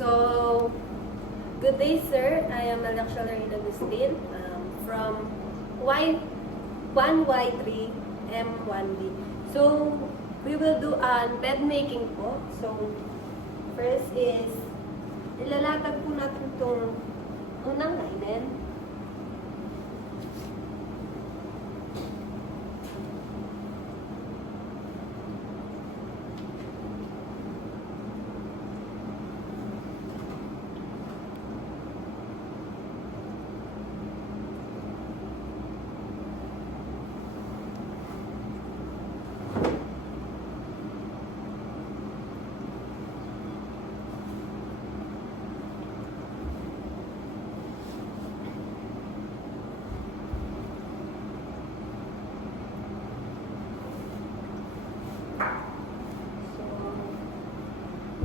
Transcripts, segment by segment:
So, good day, sir. I am Alexia Lorena Agustin from Y1Y3 M1B. So, we will do bed making po. So, first is, ilalatag po natin itong unang linen.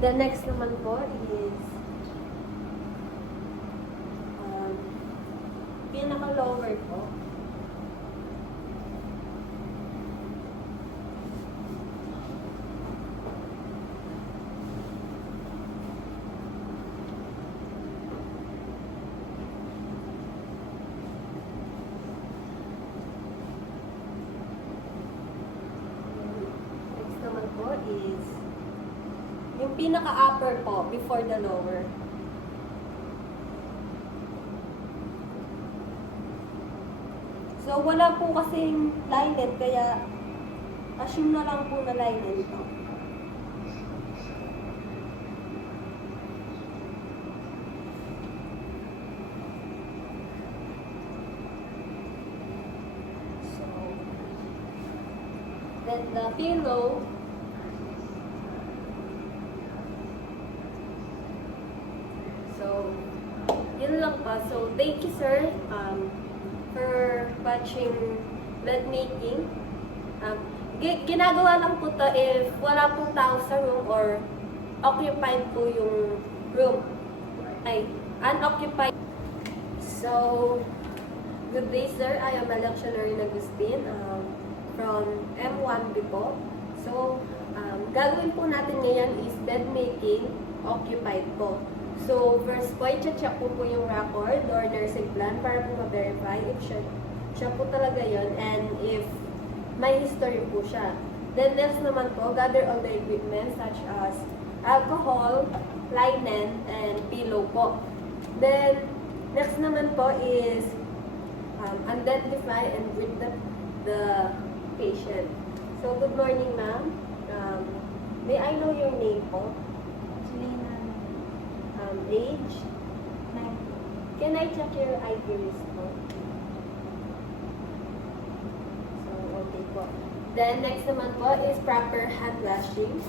The next naman po is pinaka-lower po. Next naman po is yung pinaka-upper po, before the lower. So, wala po kasing linen, kaya assume na lang po na linen ito. So, then the pillow, yun lang pa. So, thank you, sir, for watching bed making. Ginagawa lang po to if wala pong tao sa room or occupied po yung room. Ay, unoccupied. So, good day, sir. I am Alexia Lorena Agustin from M1B po. So, gagawin po natin ngayon is bed making occupied po. So, first po, i-check po yung record or nursing plan para po ma-verify if siya po talaga yun and if may history po siya. Then, next naman po, gather all the equipment such as alcohol, linen, and pillow po. Then, next naman po is identify and greet the patient. So, good morning, ma'am. May I know your name po? Age? 9. Can I check your ID risk po? So, okay po. Then, next naman po is proper hand washing.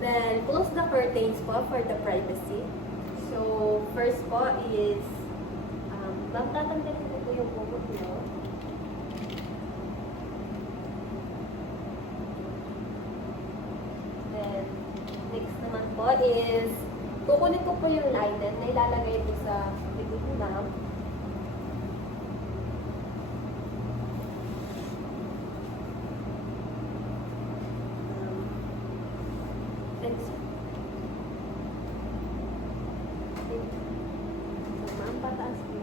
Then, close the curtains po for the privacy. So, first po is, tatanggalin ko po yung kumot nyo. Next naman po is, kukunin ko po yung linen na ilalagay ko sa likod ng ma'am. So, ma'am, pataas po.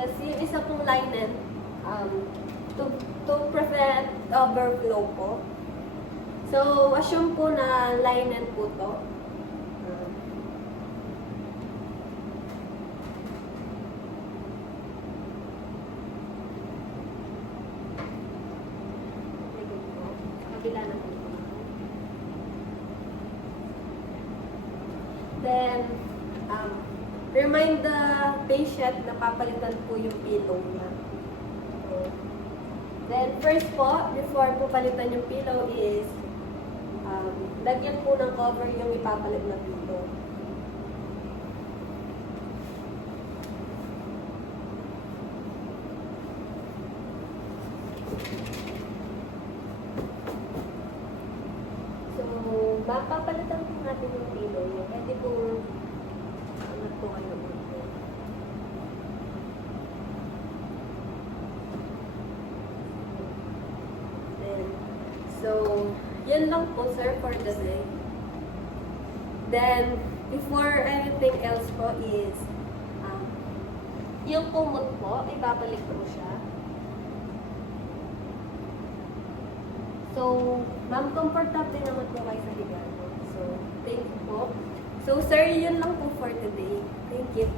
Tapos yung isa pong linen, to prevent overflow po. So, assume po na linen po to. Kabila natin po. Then, remind the patient na papalitan po yung pillow niya. Then, first po, before po palitan yung pillow is, lagyan po ng cover yung ipapalit na pillow. Mapapalitan po natin yung pillow niyo. Pwede pong angat po kayo ulit. Then, so, yun lang po sir for the day. Then, before anything else po is, yung kumot po, ibabalik po siya. So, ma'am, comfortable naman po kayo sa higa. So, thank you po. So, sir, yun lang po for today. Thank you.